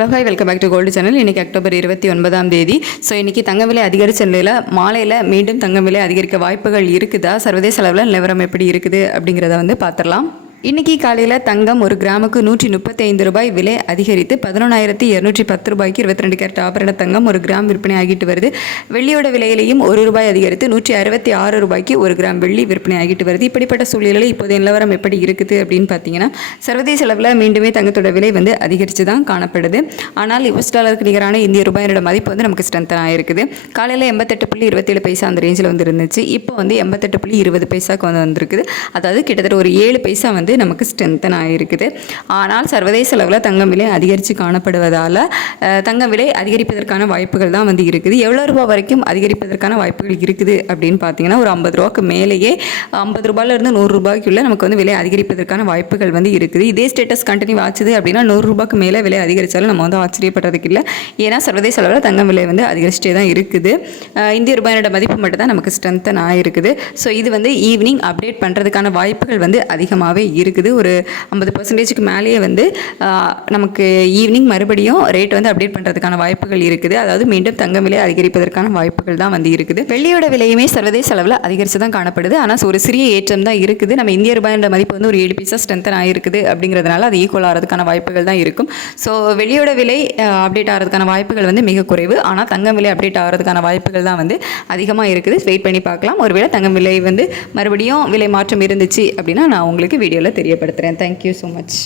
Hello hi, welcome back to gold channel. இன்றைக்கி October 29ஆம் தேதி. ஸோ இன்றைக்கி தங்க விலை அதிகரித்த நிலையில் மாலையில் மீண்டும் தங்க விலை அதிகரிக்க வாய்ப்புகள் இருக்குதா, சர்வதேச அளவில் நிலவரம் எப்படி இருக்குது அப்படிங்கிறத பார்த்துடலாம். இன்றைக்கி காலையில் தங்கம் ஒரு கிராமுக்கு 135 ரூபாய் விலை அதிகரித்து 11,210 ரூபாய்க்கு 22 கேரட் ஆபரண தங்கம் ஒரு கிராம் விற்பனை ஆகிட்டு வருது. வெள்ளியோட விலையிலையும் 1 ரூபாய் அதிகரித்து 166 ரூபாய்க்கு ஒரு கிராம் வெள்ளி விற்பனை ஆகிட்டு வருது. இப்படிப்பட்ட சூழ்நிலையில் இப்போதைய நிலவரம் எப்படி இருக்குது அப்படின்னு பார்த்தீங்கன்னா, சர்வதேச அளவில் மீண்டுமே தங்கத்தோட விலை அதிகரித்து தான் காணப்படுது. ஆனால் US டாலருக்கு நிகரான இந்திய ரூபாயோட மதிப்பு நமக்கு ஸ்ட்ரென்தன் ஆகிருக்குது. காலையில் 88.27 பைசா அந்த ரேஞ்சில் இருந்துச்சு. இப்போ 88.20 பைசாவுக்கு வந்திருக்குது. அதாவது கிட்டத்தட்ட ஒரு 7 பைசா நமக்கு ஸ்ட்ரென்தன் ஆகிருக்குது. ஆனால் சர்வதேச அளவில் தங்கம் விலை அதிகரித்து காணப்படுவதால் தங்கம் விலை அதிகரிப்பதற்கான வாய்ப்புகள் தான் இருக்குது. எவ்வளோ ரூபா வரைக்கும் அதிகரிப்பதற்கான வாய்ப்புகள் இருக்குது அப்படின்னு பார்த்தீங்கன்னா, ஒரு 50 ரூபாய்க்கு மேலேயே 50 ரூபாயிலிருந்து 100 ரூபாய்க்குள்ளே நமக்கு விலை அதிகரிப்பதற்கான வாய்ப்புகள் இருக்குது. இதே ஸ்டேட்டஸ் கண்டினியூ ஆச்சுது அப்படின்னா 100 ரூபாய்க்கு மேலே விலை அதிகரித்தாலும் நம்ம ஆச்சரியப்படுறதுக்கு இல்லை. ஏன்னா சர்வதேச அளவில் தங்கம் விலை அதிகரிச்சிட்டே தான் இருக்குது. இந்திய ரூபாயோட மதிப்பு மட்டும் தான் நமக்கு ஸ்ட்ரென்தன் ஆகிருக்குது. ஸோ இது ஈவினிங் அப்டேட் பண்ணுறதுக்கான வாய்ப்புகள் அதிகமாகவே இருக்குது. ஒரு 50% மேலேயே நமக்கு ஈவினிங் மறுபடியும் ரேட் அப்டேட் பண்ணுறதுக்கான வாய்ப்புகள் இருக்குது. அதாவது மீண்டும் தங்கம் விலை அதிகரிப்பதற்கான வாய்ப்புகள் தான் இருக்குது. வெள்ளியோட விலையுமே சர்வதேச அளவில் அதிகரித்து தான் காணப்படுது. ஆனால் ஒரு சிறிய ஏற்றம் தான் இருக்குது. நம்ம இந்திய ரூபாயோட மதிப்பு ஒரு 7 பைசா ஸ்ட்ரென்தன் ஆகிருக்குது அப்படிங்கிறதுனால அது ஈக்குவல் ஆகிறதுக்கான வாய்ப்புகள் தான் இருக்கும். ஸோ வெள்ளியோட விலை அப்டேட் ஆகிறதுக்கான வாய்ப்புகள் மிக குறைவு. ஆனால் தங்கம் விலை அப்டேட் ஆகிறதுக்கான வாய்ப்புகள் தான் அதிகமாக இருக்குது. வெயிட் பண்ணி பார்க்கலாம். ஒருவேளை தங்கம் விலை மறுபடியும் விலை மாற்றம் இருந்துச்சு அப்படின்னா நான் உங்களுக்கு வீடியோவில் தெரியப்படுத்துகிறேன். Thank you so much.